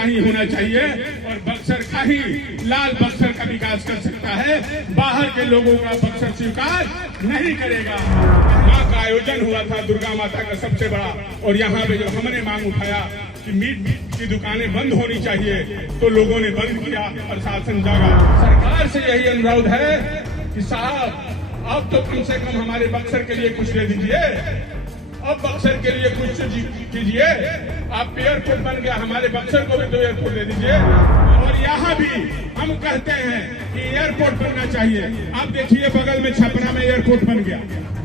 का ही होना चाहिए और बक्सर का ही लाल बक्सर का विकास कर सकता है। बाहर के लोगों का बक्सर स्वीकार नहीं करेगा। माँ का आयोजन हुआ था दुर्गा माता का सबसे बड़ा, और यहाँ पे जब हमने मांग उठाया कि मीट की दुकानें बंद होनी चाहिए तो लोगों ने बंद किया, प्रशासन जागा। सरकार से यही अनुरोध है कि साहब अब तो कम से कम हमारे बक्सर के लिए कुछ दे दीजिए, अब बक्सर के लिए कुछ कीजिए। आप एयरपोर्ट बन गया, हमारे बक्सर को भी तो एयरपोर्ट दे दीजिए। और यहाँ भी हम कहते हैं कि एयरपोर्ट बनना चाहिए। आप देखिए बगल में छपरा में एयरपोर्ट बन गया,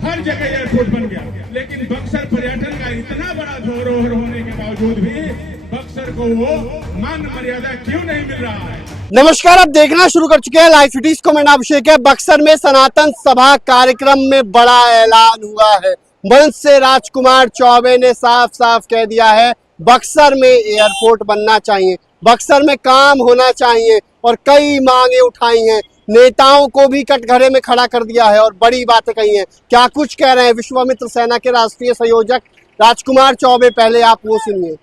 हर जगह एयरपोर्ट बन गया, लेकिन बक्सर पर्यटन का इतना बड़ा धरोहर होने के बावजूद भी बक्सर को वो मान मर्यादा क्यों नहीं मिल रहा है। नमस्कार, आप देखना शुरू कर चुके हैं लाइव सिटीज को। मैं नाम अभिषेक है। बक्सर में सनातन सभा कार्यक्रम में बड़ा ऐलान हुआ है। मंच से राजकुमार चौबे ने साफ साफ कह दिया है बक्सर में एयरपोर्ट बनना चाहिए, बक्सर में काम होना चाहिए और कई मांगे उठाई हैं। नेताओं को भी कटघरे में खड़ा कर दिया है और बड़ी बातें कही हैं। क्या कुछ कह रहे हैं विश्वामित्र सेना के राष्ट्रीय संयोजक राजकुमार चौबे, पहले आप वो सुनिए।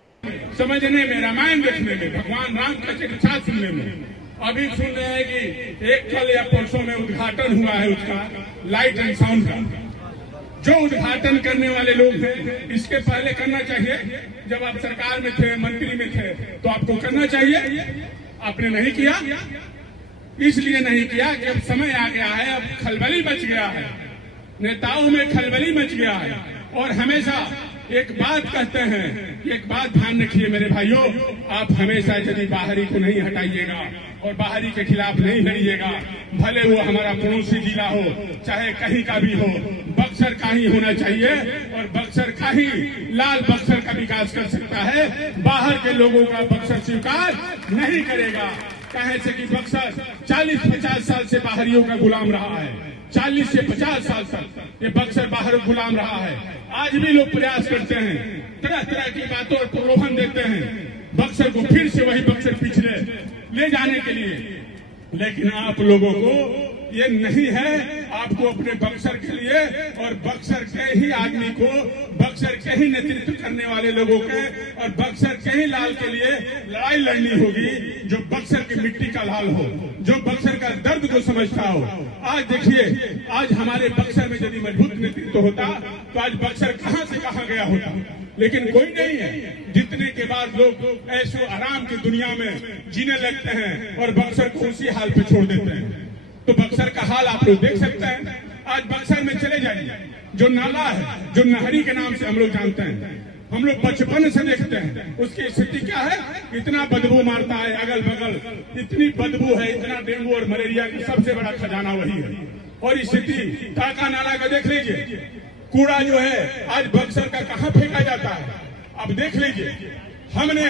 समझने में, रामायण देखने में, भगवान राम का चरित्र सुनने में, अभी सुन रहे हैं कि एक कल या परसों में उद्घाटन हुआ है उसका लाइट एंड साउंड का। जो उद्घाटन करने वाले लोग थे, इसके पहले करना चाहिए। जब आप सरकार में थे, मंत्री में थे, तो आपको करना चाहिए। आपने नहीं किया, इसलिए नहीं किया कि अब समय आ गया है, अब खलबली मच गया है, नेताओं में खलबली मच गया है। और हमेशा एक बात कहते हैं, एक बात ध्यान रखिए मेरे भाइयों, आप हमेशा यदि बाहरी को नहीं हटाइएगा और बाहरी के खिलाफ नहीं लड़िएगा, भले वो हमारा पड़ोसी जिला हो, चाहे कहीं का भी हो, बक्सर का ही होना चाहिए और बक्सर का ही लाल बक्सर का विकास कर सकता है। बाहर के लोगों का बक्सर स्वीकार नहीं करेगा। कहे से कि बक्सर 40-50 साल से बाहरियों का गुलाम रहा है, 40 से 50 साल तक ये बक्सर बाहर गुलाम रहा है। आज भी लोग प्रयास करते हैं, तरह तरह की बातों और प्रलोभन देते हैं बक्सर को फिर से वही बक्सर पिछले ले जाने के लिए, लेकिन आप लोगों को ये नहीं है। आपको अपने बक्सर के लिए और बक्सर के ही आदमी को, बक्सर के ही नेतृत्व करने वाले लोगों के और बक्सर के ही लाल के लिए लड़ाई लड़नी होगी, जो बक्सर की मिट्टी का लाल हो, जो बक्सर का दर्द को समझता हो। आज देखिए, आज हमारे बक्सर में यदि मजबूत नेतृत्व होता तो आज बक्सर कहां से कहां गया होता, लेकिन कोई नहीं है। जितने के बाद लोग ऐशो आराम की दुनिया में जीने लगते हैं और बक्सर को उसी हाल पे छोड़ देते हैं। तो बक्सर का हाल आप लोग देख सकते हैं। आज बक्सर में चले जाइए, जो नाला है, जो नहरी के नाम से हम लोग जानते हैं, हम लोग बचपन से देखते हैं, उसकी स्थिति क्या है। इतना बदबू मारता है, अगल बगल इतनी बदबू है, इतना डेंगू और मलेरिया का सबसे बड़ा खजाना वही है। और स्थिति काका नाला का देख लीजिए, कूड़ा जो है आज बक्सर का कहां फेंका जाता है। अब देख लीजिए, हमने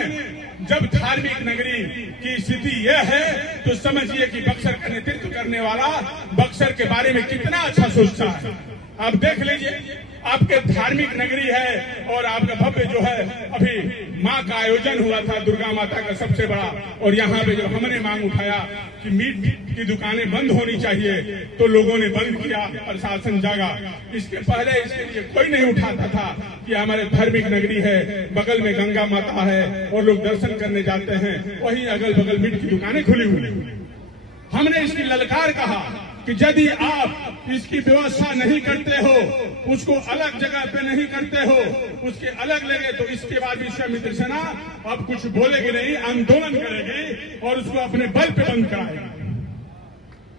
जब धार्मिक नगरी की स्थिति यह है तो समझिए कि बक्सर का नेतृत्व करने वाला बक्सर के बारे में कितना अच्छा सोचता है। आप देख लीजिए, आपके धार्मिक नगरी है और आपका भव्य जो है, अभी माँ का आयोजन हुआ था दुर्गा माता का सबसे बड़ा, और यहाँ पे जब हमने मांग उठाया कि मीट की दुकानें बंद होनी चाहिए तो लोगों ने बंद किया, प्रशासन जागा। इसके पहले इसके लिए कोई नहीं उठाता था कि हमारे धार्मिक नगरी है, बगल में गंगा माता है और लोग दर्शन करने जाते हैं, वहीं अगल बगल मीट की दुकानें खुली हुई। हमने इसकी ललकार कहा कि यदि आप इसकी व्यवस्था नहीं करते हो, उसको अलग जगह पे नहीं करते हो, उसके अलग लगे, तो इसके बाद विश्वामित्र सेना अब कुछ बोलेगी नहीं, आंदोलन करेगी और उसको अपने बल पे बंद कराएगी।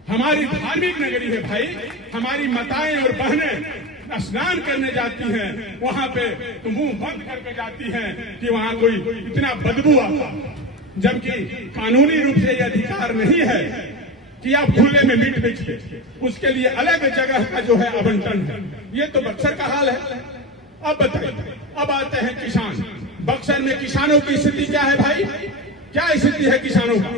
हमारी धार्मिक नगरी है भाई, हमारी माताएं और बहनें स्नान करने जाती हैं, वहां पे तो मुंह बंद करके जाती हैं कि वहां कोई इतना बदबू आता, जबकि कानूनी रूप से यह अधिकार नहीं है कि आप खुले में मीट बेचिए, उसके लिए अलग जगह का जो है आवंटन है। ये तो बक्सर का हाल है। अब बताइए, अब आते हैं किसान। बक्सर में किसानों की स्थिति क्या है भाई? क्या स्थिति है किसानों का?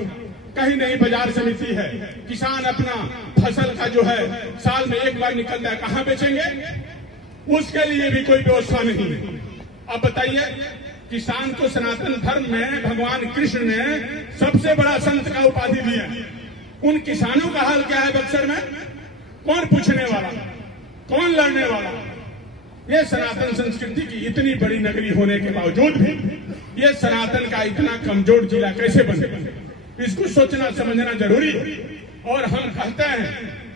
कहीं नहीं बाजार समिति है, किसान अपना फसल का जो है साल में एक बार निकलता है, कहां बेचेंगे? उसके लिए भी कोई व्यवस्था नहीं है। अब बताइए, किसान को सनातन धर्म में भगवान कृष्ण ने सबसे बड़ा संत का उपाधि दिया, उन किसानों का हाल क्या है बक्सर में? कौन पूछने वाला, कौन लड़ने वाला? ये सनातन संस्कृति की इतनी बड़ी नगरी होने के बावजूद भी ये सनातन का इतना कमजोर जिला कैसे बने, इसको सोचना समझना जरूरी है। और हम कहते हैं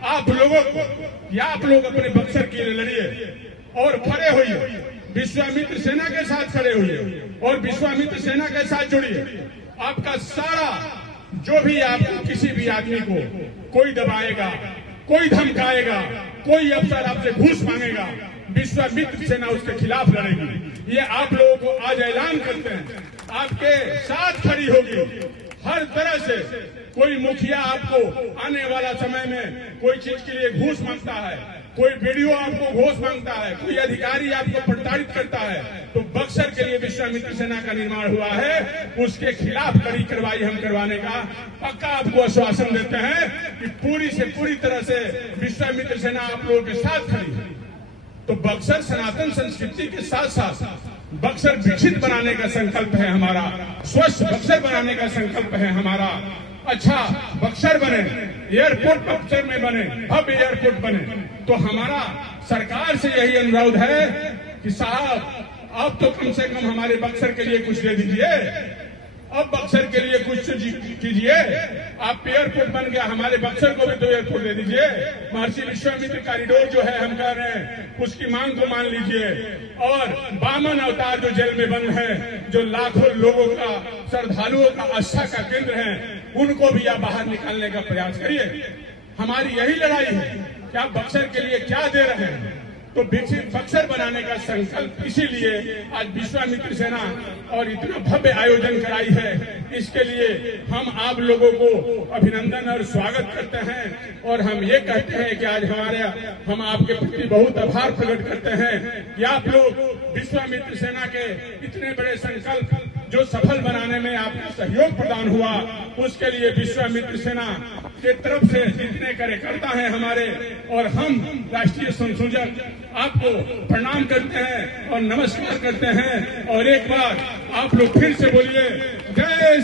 आप लोगों को, या आप लोग अपने बक्सर के लिए लड़िए और खड़े होइए, विश्वामित्र सेना के साथ खड़े होइए और विश्वामित्र सेना के साथ जुड़िए। आपका सारा जो भी आपको किसी भी आदमी को कोई दबाएगा, कोई धमकाएगा, कोई अफसर आपसे घूस मांगेगा, विश्वामित्र सेना उसके खिलाफ लड़ेगी। ये आप लोगों को आज ऐलान करते हैं, आपके साथ खड़ी होगी हर तरह से। कोई मुखिया आपको आने वाला समय में कोई चीज के लिए घूस मांगता है, कोई वीडियो आपको घूस मांगता है, कोई अधिकारी आपको प्रताड़ित करता है, तो बक्सर के लिए विश्वामित्र सेना का निर्माण हुआ है, उसके खिलाफ कड़ी कार्रवाई हम करवाने का पक्का आपको आश्वासन देते हैं कि पूरी से पूरी तरह से विश्वामित्र सेना आप लोगों के साथ खड़ी है। तो बक्सर सनातन संस्कृति के साथ साथ बक्सर विकसित बनाने का संकल्प है हमारा, स्वस्थ बक्सर बनाने का संकल्प है हमारा। अच्छा बक्सर बने, एयरपोर्ट बक्सर में बने, भव्य एयरपोर्ट बने। तो हमारा सरकार से यही अनुरोध है कि साहब अब तो कम से कम हमारे बक्सर के लिए कुछ दे दीजिए, अब बक्सर के लिए कुछ कीजिए। आप एयरपोर्ट बन गया, हमारे बक्सर को भी तो एयरपोर्ट दे दीजिए। महर्षि विश्वामित्र कॉरिडोर जो है हम कह रहे हैं, उसकी मांग को मान लीजिए। और वामन अवतार जो जेल में बंद है, जो लाखों लोगों का, श्रद्धालुओं का आस्था का केंद्र है, उनको भी आप बाहर निकालने का प्रयास करिए। हमारी यही लड़ाई है कि आप बक्सर के लिए क्या दे रहे हैं। तो विकसित बक्सर बनाने का संकल्प इसीलिए आज विश्वामित्र सेना और इतना भव्य आयोजन कराई है, इसके लिए हम आप लोगों को अभिनंदन और स्वागत करते हैं। और हम ये कहते हैं कि आज हम आपके प्रति बहुत आभार प्रकट करते हैं कि आप लोग विश्वामित्र सेना के इतने बड़े संकल्प जो सफल बनाने में आपका सहयोग प्रदान हुआ, उसके लिए विश्वामित्र सेना के तरफ से जितने कार्यकर्ता हैं हमारे, और हम राष्ट्रीय संयोजक आपको प्रणाम करते हैं और नमस्कार करते हैं। और एक बार आप लोग फिर से बोलिए जय।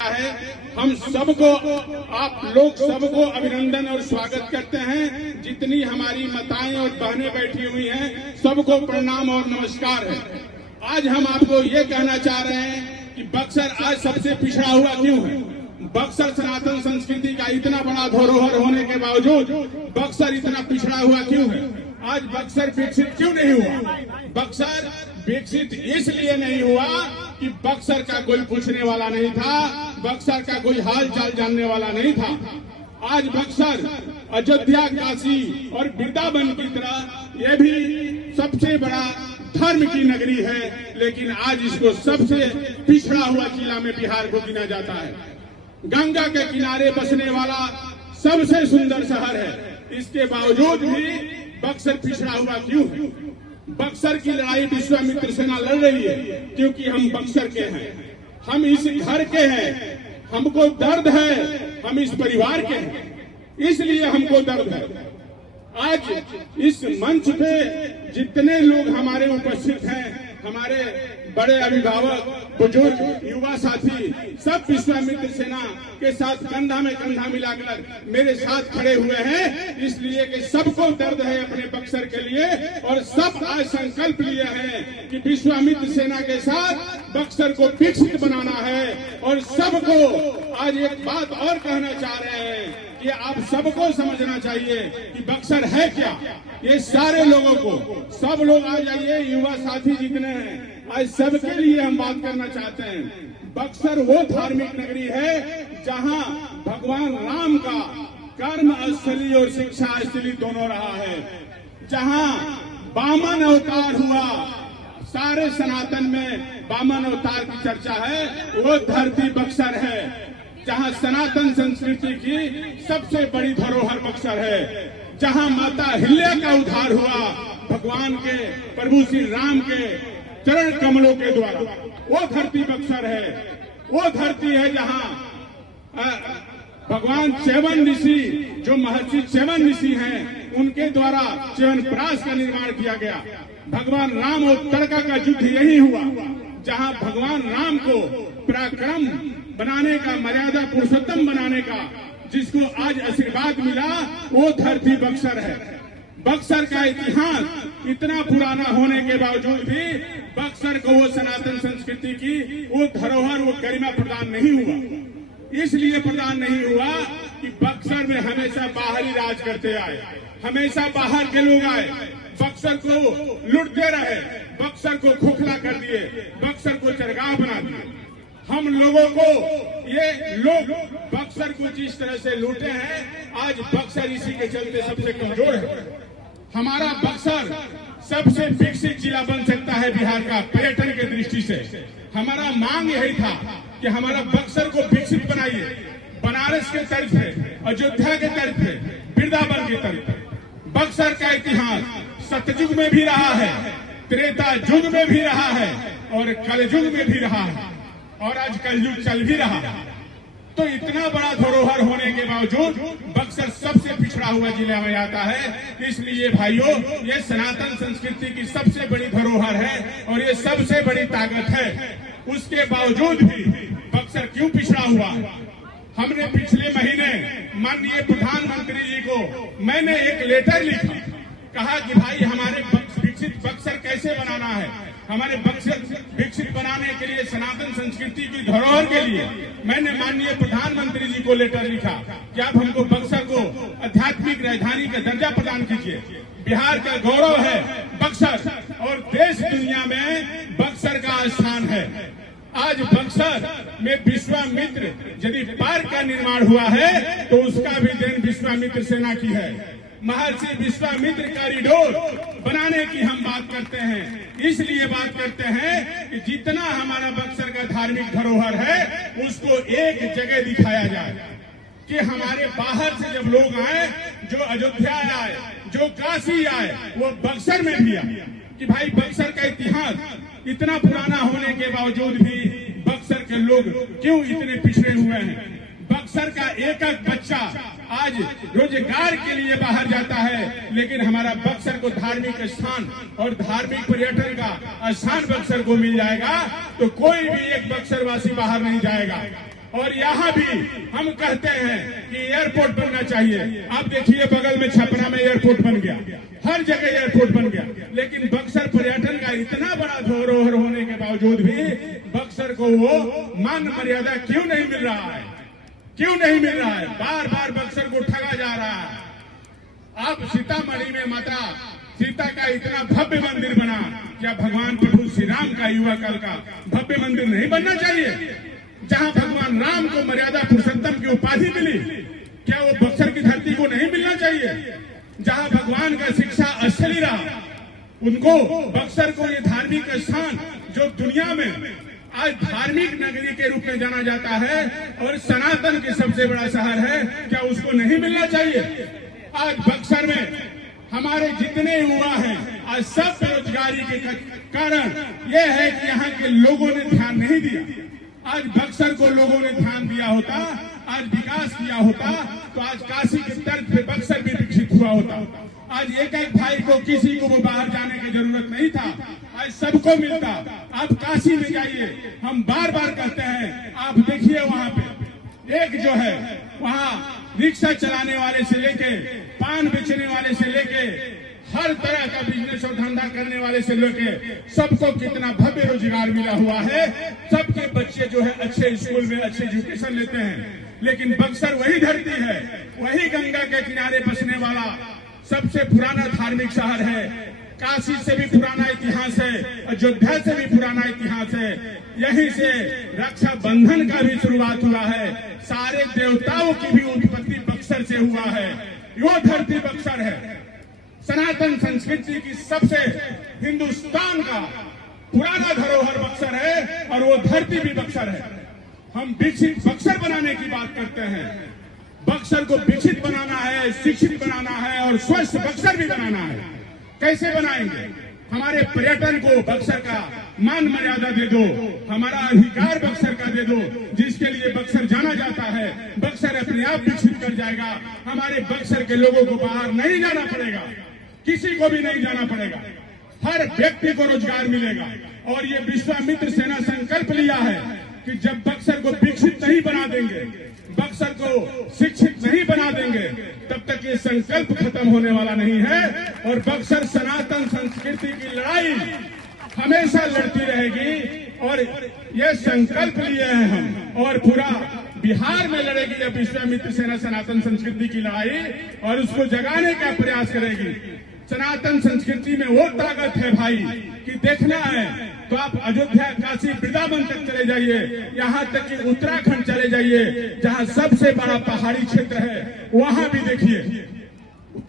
हम सबको, आप लोग सबको अभिनंदन और स्वागत करते हैं। जितनी हमारी माताएं और बहनें बैठी हुई हैं, सबको प्रणाम और नमस्कार है। आज हम आपको ये कहना चाह रहे हैं कि बक्सर आज सबसे पिछड़ा हुआ क्यों है। बक्सर सनातन संस्कृति का इतना बड़ा धरोहर होने के बावजूद बक्सर इतना पिछड़ा हुआ क्यों है। आज बक्सर विकसित क्यों नहीं हुआ। बक्सर विकसित इसलिए नहीं हुआ कि बक्सर का कोई पूछने वाला नहीं था, बक्सर का कोई हाल चाल जानने वाला नहीं था। आज बक्सर अयोध्या, काशी और वृंदावन की तरह यह भी सबसे बड़ा धर्म की नगरी है, लेकिन आज इसको सबसे पिछड़ा हुआ जिला में बिहार को गिना जाता है। गंगा के किनारे बसने वाला सबसे सुंदर शहर है, इसके बावजूद भी बक्सर पिछड़ा हुआ क्यों है। बक्सर की लड़ाई विश्वामित्र सेना लड़ रही है क्योंकि हम बक्सर के हैं, हम इस घर के हैं, हमको दर्द है, हम इस परिवार के हैं, इसलिए हमको दर्द है। आज इस मंच पे जितने लोग हमारे उपस्थित हैं, हमारे बड़े अभिभावक, बुजुर्ग, युवा साथी, सब विश्वामित्र सेना के साथ कंधा में कंधा मिलाकर मेरे साथ खड़े हुए हैं, इसलिए कि सबको दर्द है अपने बक्सर के लिए। और सब आज संकल्प लिए हैं कि विश्वामित्र सेना के साथ बक्सर को विकसित बनाना है। और सबको आज एक बात और कहना चाह रहे हैं कि आप सबको समझना चाहिए कि बक्सर है क्या। ये सारे लोगों को, सब लोग आ जाइए, युवा साथी जितने हैं, आज सबके लिए हम बात करना चाहते हैं। बक्सर वो धार्मिक नगरी है जहां भगवान राम का कर्म स्थली और शिक्षा स्थली दोनों रहा है, जहां वामन अवतार हुआ। सारे सनातन में वामन अवतार की चर्चा है, वो धरती बक्सर है, जहां सनातन संस्कृति की सबसे बड़ी धरोहर बक्सर है, जहां माता अहिल्या का उद्धार हुआ भगवान के, प्रभु श्री राम के चरण कमलों के द्वारा। वो धरती बक्सर है, वो धरती है जहां भगवान च्यवन ऋषि, जो महर्षि च्यवन ऋषि हैं, उनके द्वारा च्यवनप्राश का निर्माण किया गया। भगवान राम और तड़का का युद्ध यही हुआ, जहां भगवान राम को पराक्रम बनाने का, मर्यादा पुरुषोत्तम बनाने का जिसको आज आशीर्वाद मिला, वो धरती बक्सर है। बक्सर का इतिहास इतना पुराना होने के बावजूद भी बक्सर को वो सनातन संस्कृति की वो धरोहर, वो गरिमा प्रदान नहीं हुआ। इसलिए प्रदान नहीं हुआ कि बक्सर में हमेशा बाहरी राज करते आए, हमेशा बाहर के लोग आए, बक्सर को लूटते रहे, बक्सर को खोखला कर दिए, बक्सर को चरगाह बना दिए। हम लोगों को ये लोग बक्सर को जिस तरह से लूटे हैं, आज बक्सर इसी के चलते सबसे कमजोर है। हमारा बक्सर सबसे विकसित जिला बन सकता है बिहार का पर्यटन के दृष्टि से। हमारा मांग यही था कि हमारा बक्सर को विकसित बनाइए, बनारस के तर्ज पे, अयोध्या के तर्ज पे, वृंदावन के तर्ज पे। बक्सर का इतिहास सतयुग में भी रहा है, त्रेता युग में भी रहा है और कलयुग में भी रहा है और आज कलयुग चल भी रहा है। तो इतना बड़ा धरोहर होने के बावजूद बक्सर सबसे पिछड़ा हुआ जिला में आता है। इसलिए भाइयों, ये सनातन संस्कृति की सबसे बड़ी धरोहर है और ये सबसे बड़ी ताकत है। उसके बावजूद भी बक्सर क्यों पिछड़ा हुआ? हमने पिछले महीने माननीय प्रधानमंत्री जी को मैंने एक लेटर लिखा, कहा कि भाई हमारे विकसित बक्सर कैसे बनाना है, हमारे बक्सर विकसित बनाने के लिए सनातन संस्कृति की धरोहर के लिए मैंने माननीय प्रधानमंत्री जी को लेटर लिखा कि आप हमको बक्सर को आध्यात्मिक राजधानी का दर्जा प्रदान कीजिए। बिहार का गौरव है बक्सर और देश दुनिया में बक्सर का स्थान है। आज बक्सर में विश्वामित्र यदि पार्क का निर्माण हुआ है तो उसका भी देन विश्वामित्र सेना की है। महर्षि विश्वामित्र कॉरिडोर बनाने की हम बात करते हैं, इसलिए बात करते हैं कि जितना हमारा बक्सर का धार्मिक धरोहर है उसको एक जगह दिखाया जाए कि हमारे बाहर से जब लोग आए, जो अयोध्या आए, जो काशी आए, वो बक्सर में भी आए कि भाई बक्सर का इतिहास इतना पुराना होने के बावजूद भी बक्सर के लोग क्यों इतने पिछड़े हुए हैं। बक्सर का एक एक बच्चा आज रोजगार के लिए बाहर जाता है, लेकिन हमारा बक्सर को धार्मिक स्थान और धार्मिक पर्यटन का स्थान बक्सर को मिल जाएगा तो कोई भी एक बक्सरवासी बाहर नहीं जाएगा। और यहाँ भी हम कहते हैं कि एयरपोर्ट बनना चाहिए। आप देखिए बगल में छपरा में एयरपोर्ट बन गया, हर जगह एयरपोर्ट बन गया, लेकिन बक्सर पर्यटन का इतना बड़ा धरोहर होने के बावजूद भी बक्सर को वो मान मर्यादा क्यों नहीं मिल रहा है, क्यों नहीं मिल रहा है? बार बार बक्सर को ठगा जा रहा है। आप सीतामढ़ी में माता सीता का इतना भव्य मंदिर बना, क्या भगवान प्रभु श्री राम का युवा काल का भव्य मंदिर नहीं बनना चाहिए? जहां भगवान राम को मर्यादा पुरुषोत्तम की उपाधि मिली, क्या वो बक्सर की धरती को नहीं मिलना चाहिए? जहां भगवान का शिक्षा असली रहा, उनको बक्सर को ये धार्मिक स्थान जो दुनिया में आज धार्मिक नगरी के रूप में जाना जाता है और सनातन के सबसे बड़ा शहर है, क्या उसको नहीं मिलना चाहिए? आज बक्सर में हमारे जितने युवा हैं, आज सब बेरोजगारी के कारण यह है कि यहाँ के लोगों ने ध्यान नहीं दिया। आज बक्सर को लोगों ने ध्यान दिया होता, आज विकास किया होता, तो आज काशी के तर्ज पे बक्सर भी विकसित हुआ होता। आज एक एक भाई को किसी को वो बाहर जाने की जरूरत नहीं था, आज सबको मिलता। आप काशी में जाइए, हम बार बार कहते हैं, आप देखिए वहाँ पे एक जो है वहाँ रिक्शा चलाने वाले से लेके, पान बेचने वाले से लेके, हर तरह का बिजनेस और धंधा करने वाले से लेके सबको कितना भव्य रोजगार मिला हुआ है। सबके बच्चे जो है अच्छे स्कूल में अच्छे एजुकेशन लेते हैं, लेकिन बक्सर वही धरती है, वही गंगा के किनारे बसने वाला सबसे पुराना धार्मिक शहर है। काशी से भी पुराना इतिहास है, अयोध्या से भी पुराना इतिहास है। यहीं से रक्षा बंधन का भी शुरुआत हुआ है, सारे देवताओं की भी उत्पत्ति बक्सर से हुआ है। यो धरती बक्सर है, सनातन संस्कृति की सबसे हिंदुस्तान का पुराना धरोहर बक्सर है और वो धरती भी बक्सर है। हम विकसित बक्सर बनाने की बात करते हैं, बक्सर को विकसित बनाना है, शिक्षित बनाना है और स्वस्थ बक्सर भी बनाना है। कैसे बनाएंगे? हमारे पर्यटन को बक्सर का मान मर्यादा दे दो, हमारा अधिकार बक्सर का दे दो, जिसके लिए बक्सर जाना जाता है। बक्सर अपने आप विकसित कर जाएगा, हमारे बक्सर के लोगों को बाहर नहीं जाना पड़ेगा, किसी को भी नहीं जाना पड़ेगा, हर व्यक्ति को रोजगार मिलेगा। और ये विश्वामित्र सेना संकल्प लिया है कि जब बक्सर को विकसित नहीं बना देंगे, बक्सर को शिक्षित नहीं बना देंगे तब तक ये संकल्प खत्म होने वाला नहीं है। और बक्सर सनातन संस्कृति की लड़ाई हमेशा लड़ती रहेगी और ये संकल्प लिए हैं हम। और पूरा बिहार में लड़ेगी अब विश्वामित्र सेना सनातन संस्कृति की लड़ाई और उसको जगाने का प्रयास करेगी। सनातन संस्कृति में वो ताकत है भाई कि देखना है तो आप अयोध्या, काशी, वृंदावन तक चले जाइए, यहाँ तक कि उत्तराखंड चले जाइए जहाँ सबसे बड़ा पहाड़ी क्षेत्र है, वहाँ भी देखिए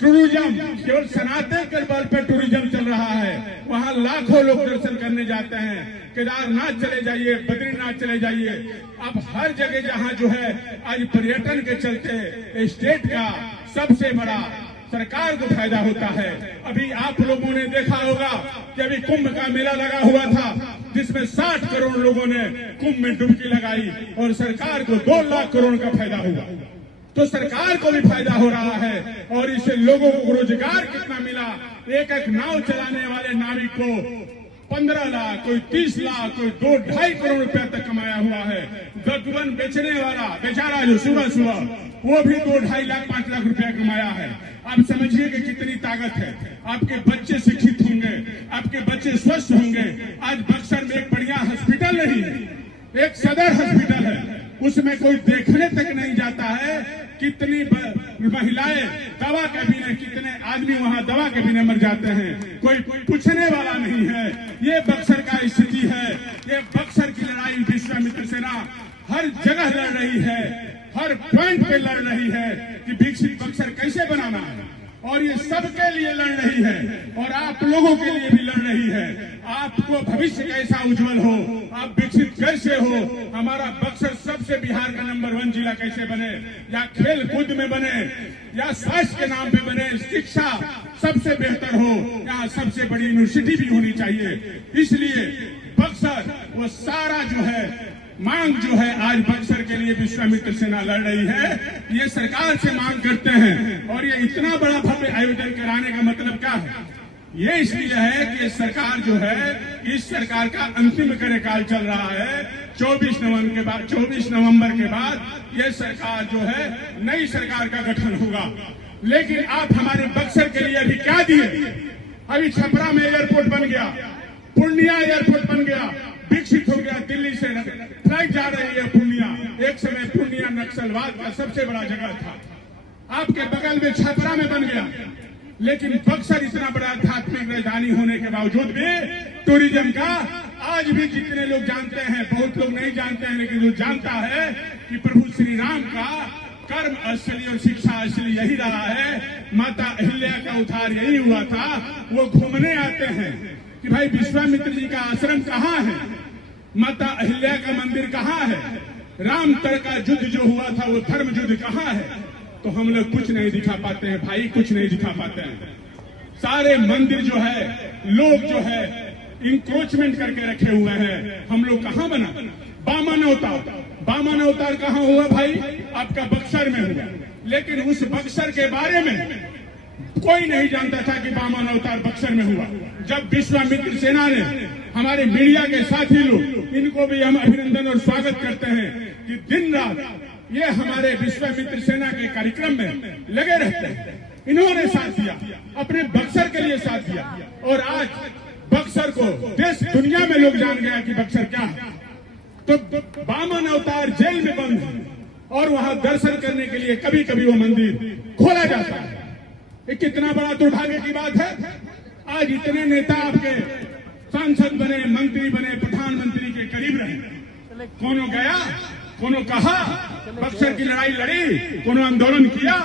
टूरिज्म केवल सनातन के बल पर टूरिज्म चल रहा है। वहाँ लाखों लोग दर्शन करने जाते हैं। केदारनाथ चले जाइए, बद्रीनाथ चले जाइए। अब हर जगह जहाँ जो है आज पर्यटन के चलते स्टेट का सबसे बड़ा सरकार को फायदा होता है। अभी आप लोगों ने देखा होगा कि अभी कुंभ का मेला लगा हुआ था जिसमें 60 करोड़ लोगों ने कुंभ में डुबकी लगाई और सरकार को 2 लाख करोड़ का फायदा हुआ। तो सरकार को भी फायदा हो रहा है और इससे लोगों को रोजगार कितना मिला। एक नाव चलाने वाले नाविक को 15 लाख, कोई 30 लाख, कोई 2-2.5 करोड़ रुपया तक कमाया हुआ है। गगन बेचने वाला बेचारा जो सुबह सुबह वो भी 2-2.5 लाख 5 लाख रुपया कमाया है। आप समझिए कि कितनी ताकत है। आपके बच्चे शिक्षित होंगे, आपके बच्चे स्वस्थ होंगे। आज बक्सर में एक बढ़िया हॉस्पिटल नहीं है, एक सदर हॉस्पिटल है, उसमें कोई देखने तक नहीं जाता है। कितनी महिलाएं दवा के बिना, कितने आदमी वहां दवा के बिना मर जाते हैं, कोई पूछने वाला नहीं है। ये बक्सर का स्थिति है। ये बक्सर की लड़ाई विश्वामित्र सेना हर जगह लड़ रही है, हर पॉइंट पे लड़ रही है कि विकसित बक्सर कैसे बनाना है। और ये सबके लिए लड़ रही है और आप लोगों के लिए भी लड़ रही है। आपको भविष्य कैसा उज्जवल हो, आप विकसित कैसे हो, हमारा बक्सर सबसे बिहार का नंबर 1 जिला कैसे बने, या खेल कूद में बने, या स्वास्थ्य के नाम पे बने, शिक्षा सबसे बेहतर हो, यहाँ सबसे बड़ी यूनिवर्सिटी भी होनी चाहिए। इसलिए बक्सर वो सारा जो है मांग जो है आज बक्सर के लिए विश्वामित्र सेना लड़ रही है। ये सरकार से मांग करते हैं और ये इतना बड़ा भव्य आयोजन कराने का मतलब क्या है? ये इसलिए है कि सरकार जो है, इस सरकार का अंतिम कार्यकाल चल रहा है। 24 नवंबर के बाद ये सरकार जो है नई सरकार का गठन होगा। लेकिन आप हमारे बक्सर के लिए अभी क्या दिए? अभी छपरा में एयरपोर्ट बन गया, पूर्णिया एयरपोर्ट बन गया, विकसित हो गया। दिल्ली से फ्लाइट जा रही है पूर्णिया। एक समय पूर्णिया नक्सलवाद का सबसे बड़ा जगह था, आपके बगल में छपरा में बन गया। लेकिन बक्सर इतना बड़ा आध्यात्मिक राजधानी होने के बावजूद भी टूरिज्म का आज भी जितने लोग जानते हैं, बहुत लोग नहीं जानते हैं, लेकिन जो जानता है कि प्रभु श्री राम का कर्म असली और शिक्षा असली यही रहा है। माता अहिल्या का उद्धार यही हुआ था। वो घूमने आते हैं कि भाई विश्वामित्र जी का आश्रम कहाँ है, माता अहिल्या का मंदिर कहाँ है, राम तर का युद्ध जो हुआ था वो धर्म युद्ध कहाँ है। तो हम लोग कुछ नहीं दिखा पाते हैं भाई, कुछ नहीं दिखा पाते हैं। सारे मंदिर जो है लोग जो है इंक्रोचमेंट करके रखे हुए हैं। हम लोग कहाँ बना? बामन अवतार कहाँ हुआ भाई? आपका बक्सर में हुआ। लेकिन उस बक्सर के बारे में कोई नहीं जानता था कि बामन अवतार बक्सर में हुआ। जब विश्वामित्र सेना ने, हमारे मीडिया के साथी लोग, इनको भी हम अभिनंदन और स्वागत करते हैं कि दिन रात ये हमारे विश्वामित्र सेना के कार्यक्रम में लगे रहते हैं। इन्होंने साथ दिया, अपने बक्सर के लिए साथ दिया और आज बक्सर को देश दुनिया में लोग जान गया कि बक्सर क्या है। तो बामन अवतार जेल में बंद है और वहां दर्शन करने के लिए कभी कभी वो मंदिर खोला जाता है। ये कितना बड़ा दुर्भाग्य की बात है। आज इतने नेता आपके सांसद बने, मंत्री बने, प्रधानमंत्री के करीब रहे, कोनो गया, कोनो कहा बक्सर की लड़ाई लड़ी, कोनो आंदोलन किया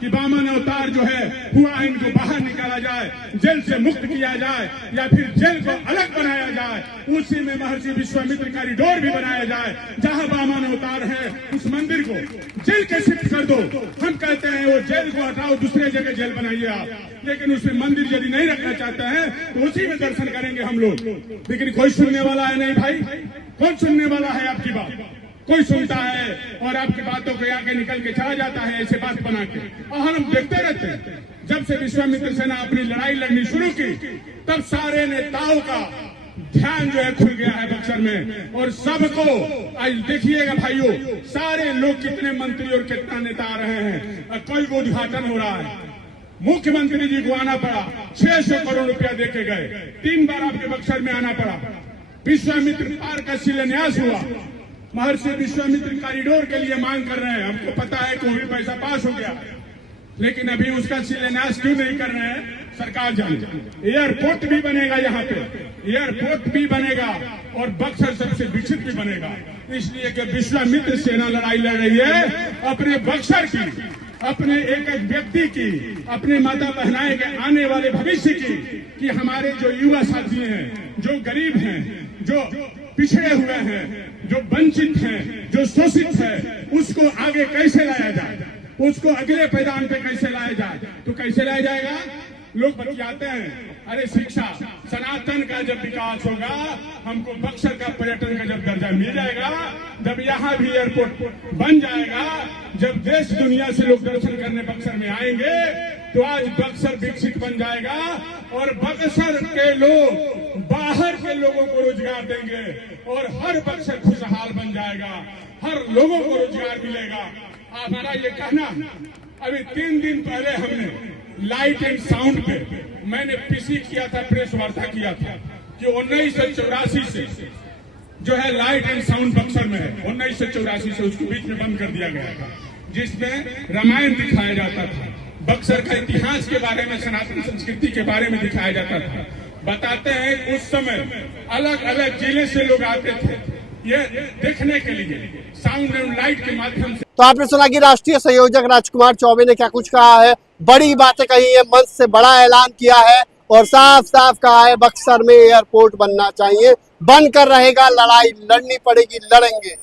कि बामन अवतार जो है हुआ, इनको बाहर निकाला जाए, जेल से मुक्त किया जाए या फिर जेल को अलग बनाया जाए, उसी में महर्षि विश्वामित्र कॉरिडोर भी बनाया जाए। जहां बामन अवतार है उस मंदिर को जेल के शिफ्ट कर दो। हम कहते हैं वो जेल को हटाओ, दूसरे जगह जेल बनाइए आप। लेकिन उसमें मंदिर यदि नहीं रखना चाहते हैं तो उसी में दर्शन करेंगे हम लोग। लेकिन कोई सुनने वाला है नहीं भाई। कौन सुनने वाला है आपकी बात? कोई सुनता है और आपकी बातों को आके निकल के चला जाता है ऐसे बात बना के। और हम देखते रहते हैं। जब से विश्वामित्र सेना अपनी लड़ाई लड़नी शुरू की तब सारे नेताओं का ध्यान जो है खुल गया है बक्सर में। और सबको आज देखिएगा भाइयों, सारे लोग कितने मंत्री और कितना नेता आ रहे हैं, कोई को उद्घाटन हो रहा है। मुख्यमंत्री जी को आना पड़ा, 600 करोड़ रुपया देके गए, 3 बार आपके बक्सर में आना पड़ा। विश्वामित्र पार्क का शिलान्यास हुआ, महर्षि विश्वामित्र कॉरिडोर के लिए मांग कर रहे हैं। हमको पता है कि वो भी पैसा पास हो गया, लेकिन अभी उसका शिलान्यास क्यों नहीं कर रहे हैं सरकार जाने। एयरपोर्ट भी बनेगा, यहाँ पे एयरपोर्ट भी बनेगा और बक्सर सबसे विकसित भी बनेगा। इसलिए कि विश्वामित्र सेना लड़ाई लड़ रही है अपने बक्सर की, अपने एक एक व्यक्ति की, अपने माता बहनाएं के आने वाले भविष्य की, कि हमारे जो युवा साथी हैं, जो गरीब हैं, जो पिछड़े हुए हैं, जो वंचित हैं, जो शोषित है, उसको आगे कैसे लाया जाए, उसको अगले पैदान पे कैसे लाया जाए। तो कैसे लाया जाएगा? लोग बतियाते हैं, अरे शिक्षा सनातन का जब विकास होगा, हमको बक्सर का पर्यटन का जब दर्जा मिल जाएगा, जब यहाँ भी एयरपोर्ट बन जाएगा, जब देश दुनिया से लोग दर्शन करने बक्सर में आएंगे, तो आज बक्सर विकसित बन जाएगा और बक्सर के लोग बाहर के लोगों को रोजगार देंगे और हर बक्सर खुशहाल बन जाएगा, हर लोगों को रोजगार मिलेगा। हमारा ये कहना, अभी 3 दिन पहले हमने लाइट एंड साउंड पे मैंने पीसी किया था, प्रेस वार्ता किया था कि 1984 से जो है लाइट एंड साउंड बक्सर में है। 1984 से उसको बीच में बंद कर दिया गया था, जिसमें रामायण दिखाया जाता था, बक्सर का इतिहास के बारे में, सनातन संस्कृति के बारे में दिखाया जाता था। बताते हैं उस समय अलग अलग जिले से लोग आते थे ये देखने के लिए, साउंड एंड लाइट के माध्यम से। तो आपने सुना कि राष्ट्रीय संयोजक राजकुमार चौबे ने क्या कुछ कहा है, बड़ी बातें कही है, मंच से बड़ा ऐलान किया है और साफ साफ कहा है बक्सर में एयरपोर्ट बनना चाहिए, बनकर रहेगा, लड़ाई लड़नी पड़ेगी, लड़ेंगे।